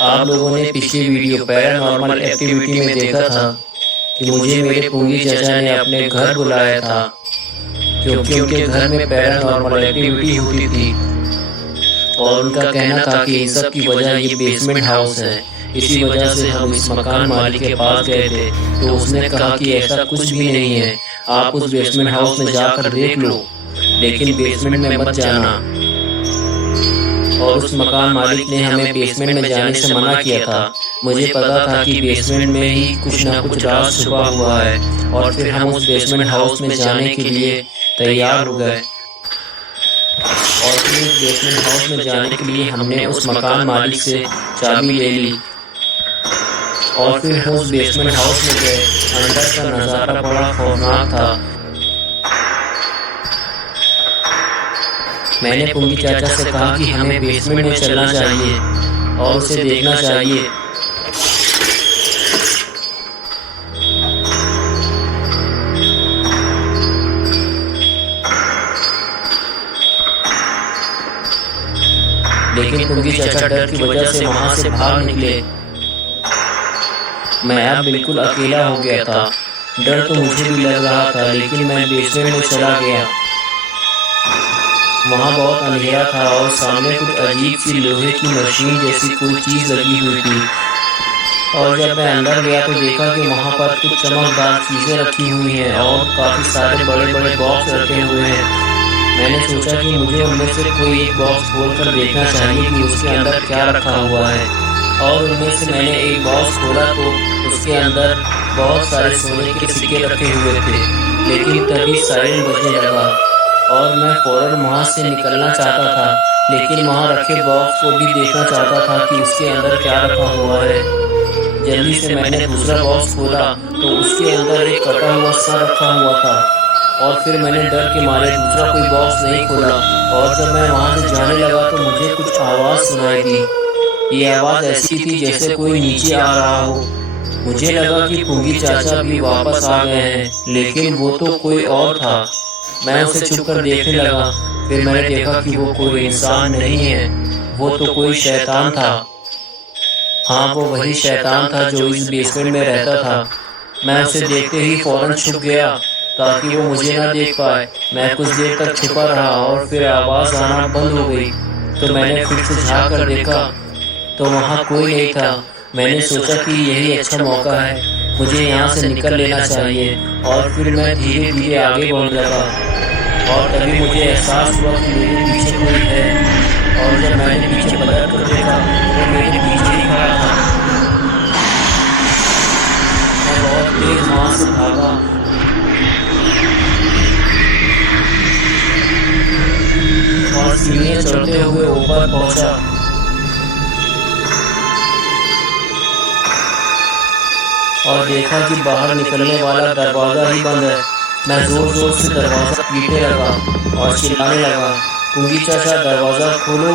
आप लोगों ने पिछली वीडियो पैरानॉर्मल एक्टिविटी में देखा था कि मुझे मेरे पुंगी चाचा ने अपने घर बुलाया था क्योंकि उनके घर में पैरानॉर्मल एक्टिविटी होती थी और उनका कहना था कि इन सब की वजह ये बेसमेंट हाउस है। इसी वजह से हम इस मकान मालिक के पास गए थे तो उसने कहा कि ऐसा कुछ भी नहीं है, आप उस बेसमेंट हाउस में जाकर देख लो, लेकिन बेसमेंट में मत जाना। और उस मकान मालिक ने हमें बेसमेंट में जाने से मना किया था। मुझे पता था कि बेसमेंट में ही कुछ ना कुछ राज छुपा हुआ है और फिर हम उस बेसमेंट हाउस में जाने के लिए तैयार हो गए। और फिर उस बेसमेंट हाउस में जाने के लिए हमने उस मकान मालिक से चाबी ले ली और फिर हम उस बेसमेंट हाउस में गए। अंदर का नज़ारा बड़ा खौफनाक था। मैंने पुंगी चाचा से कहा कि हमें बेसमेंट में चलना चाहिए और उसे देखना चाहिए। लेकिन पुंगी चाचा डर की वजह से वहां से भाग निकले। मैं अब बिल्कुल अकेला हो गया था। डर तो मुझे भी लग रहा था, लेकिन मैं बेसमेंट में चला गया। वहाँ बहुत अंधेरा था और सामने कुछ अजीब सी लोहे की मशीन जैसी कोई चीज़ लगी हुई थी। और जब मैं अंदर गया तो देखा कि वहाँ पर कुछ चमकदार चीज़ें रखी हुई हैं और काफ़ी सारे बड़े बड़े बॉक्स रखे हुए हैं। मैंने सोचा कि मुझे उनमें से कोई एक बॉक्स खोलकर देखना चाहिए कि उसके अंदर क्या रखा हुआ है। और उनमें से मैंने एक बॉक्स खोला तो उसके अंदर बहुत सारे सोने के सिक्के रखे हुए थे। लेकिन तभी सायरन बजने लगा और मैं फौरन वहाँ से निकलना चाहता था, लेकिन वहाँ रखे बॉक्स को भी देखना चाहता था कि उसके अंदर क्या रखा हुआ है। जल्दी से मैंने दूसरा बॉक्स खोला तो उसके अंदर एक कटा हुआ सर रखा हुआ था। और फिर मैंने डर के मारे दूसरा कोई बॉक्स नहीं खोला। और जब मैं वहाँ से जाने लगा तो मुझे कुछ आवाज़ सुनाई दी। ये आवाज़ ऐसी थी जैसे कोई नीचे आ रहा हो। मुझे लगा कि पुंगी चाचा भी वापस आ गए हैं, लेकिन वो तो कोई और था। मैं उसे छुप कर देखने लगा। फिर मैंने देखा कि वो कोई इंसान नहीं है, वो तो कोई शैतान था। हाँ, वो वही शैतान था जो इस बेसमेंट में रहता था। मैं उसे देखते ही फौरन छुप गया ताकि वो मुझे ना देख पाए। मैं कुछ देर तक छुपा रहा और फिर आवाज़ आना बंद हो गई तो मैंने फिर से झाँक कर देखा तो वहाँ कोई नहीं था। मैंने सोचा कि यही अच्छा मौका है, मुझे यहाँ से निकल लेना चाहिए। और फिर मैं धीरे धीरे आगे बढ़ने लगा और तभी मुझे एहसास हुआ कि मेरे पीछे कोई है। और जब मैंने पीछे पलट कर देखा तो मेरे पीछे ही खड़ा था। मैं बहुत तेज वहाँ से भागा और सीढ़ियाँ चढ़ते हुए ऊपर पहुँचा। और देखा कि बाहर निकलने वाला दरवाज़ा ही बंद है। मैं ज़ोर ज़ोर से दरवाज़ा पीटने लगा और चिल्लाने लगा, पुंगी चाचा दरवाज़ा खोलो,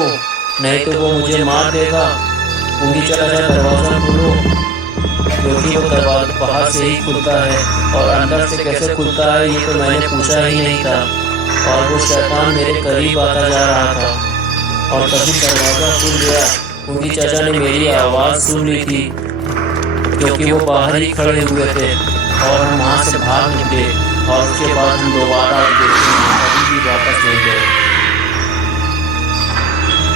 नहीं तो वो मुझे मार देगा। पुंगी चाचा दरवाज़ा खोलो। क्योंकि वो दरवाज़ा बाहर से ही खुलता है और अंदर से कैसे खुलता है ये तो मैंने पूछा ही नहीं था। और वो शैतान मेरे करीब आता जा रहा था और तभी दरवाज़ा खुल गया। पुंगी चाचा ने मेरी आवाज़ सुन ली थी क्योंकि वो बाहर ही खड़े हुए थे और हम वहाँ से भाग निकले। और उसके बाद हम दोबारा देखने कभी भी वापस नहीं गए।